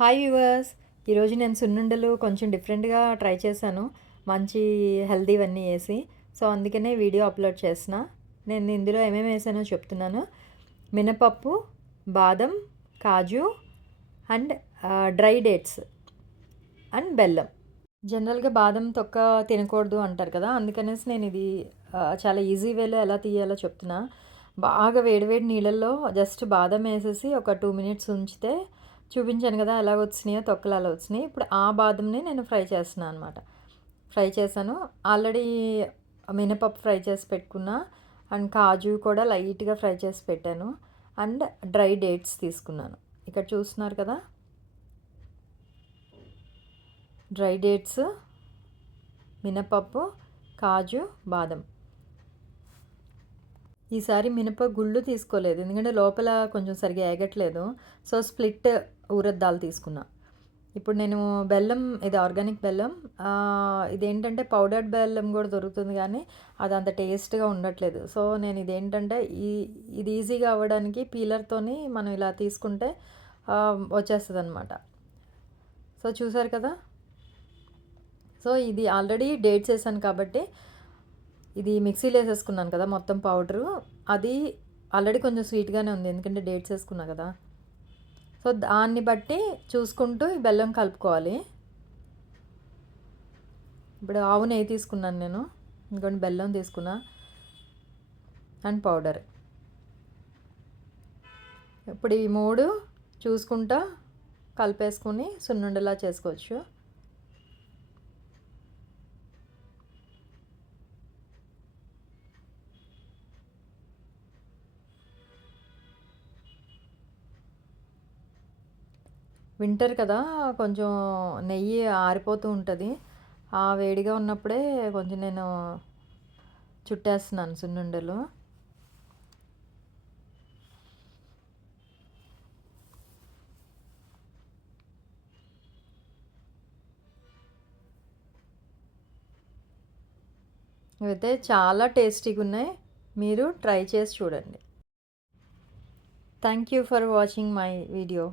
Hi viewers. ఈరోజు నేను సున్నుండలు కొంచెం డిఫరెంట్గా ట్రై చేశాను. మంచి హెల్తీవన్నీ వేసి. సో అందుకనే వీడియో అప్లోడ్ చేసిన. నేను ఇందులో ఏమేమి వేసానో చెప్తున్నాను. మినపప్పు, బాదం, కాజు అండ్ డ్రై డేట్స్ అండ్ బెల్లం. జనరల్గా బాదం తొక్క తినకూడదు అంటారు కదా, అందుకనేసి నేను ఇది చాలా ఈజీ వేలో ఎలా తీయాలో చెప్తున్నా. బాగా వేడివేడి నీళ్ళల్లో జస్ట్ బాదం వేసేసి ఒక 2 మినిట్స్ ఉంచితే చూపించాను కదా ఎలా వచ్చినాయో, తొక్కలు అలా వచ్చినాయి. ఇప్పుడు ఆ బాదంని నేను ఫ్రై చేస్తున్నాను అనమాట. ఫ్రై చేశాను ఆల్రెడీ. మినపప్పు ఫ్రై చేసి పెట్టుకున్నా అండ్ కాజు కూడా లైట్గా ఫ్రై చేసి పెట్టాను అండ్ డ్రై డేట్స్ తీసుకున్నాను. ఇక్కడ చూస్తున్నారు కదా, డ్రై డేట్స్, మినపప్పు, కాజు, బాదం. ఈసారి మినప గుళ్ళు తీసుకోలేదు, ఎందుకంటే లోపల కొంచెం సరిగ్గా ఏగట్లేదు. సో స్ప్లిట్ ఊరద్దాలు తీసుకున్నా. ఇప్పుడు నేను బెల్లం, ఇది ఆర్గానిక్ బెల్లం. ఇదేంటంటే పౌడర్డ్ బెల్లం కూడా దొరుకుతుంది, కానీ అది అంత టేస్ట్గా ఉండట్లేదు. సో నేను ఇదేంటంటే ఇది ఈజీగా అవ్వడానికి పీలర్తోని మనం ఇలా తీసుకుంటే వచ్చేస్తుంది అనమాట. సో చూసారు కదా. సో ఇది ఆల్రెడీ డేట్స్ వేసాను కాబట్టి ఇది మిక్సీలో వేసేసుకున్నాను కదా మొత్తం పౌడరు. అది ఆల్రెడీ కొంచెం స్వీట్గానే ఉంది, ఎందుకంటే డేట్స్ వేసుకున్నా కదా. సో దాన్ని బట్టి చూసుకుంటూ ఈ బెల్లం కలుపుకోవాలి. ఇప్పుడు ఆవు నెయ్యి తీసుకున్నాను నేను, ఇంకొన్ని బెల్లం తీసుకున్నా అండ్ పౌడర్. ఇప్పుడు ఈ 3 చూసుకుంటా కలిపేసుకుని సున్నుండలా చేసుకోవచ్చు. వింటర్ కదా, కొంచెం నెయ్యి ఆరిపోతూ ఉంటుంది. ఆ వేడిగా ఉన్నప్పుడే కొంచెం నేను చుట్టేస్తున్నాను సున్నుండలు. ఇవైతే చాలా టేస్టీగా ఉన్నాయి, మీరు ట్రై చేసి చూడండి. Thank you for watching my video.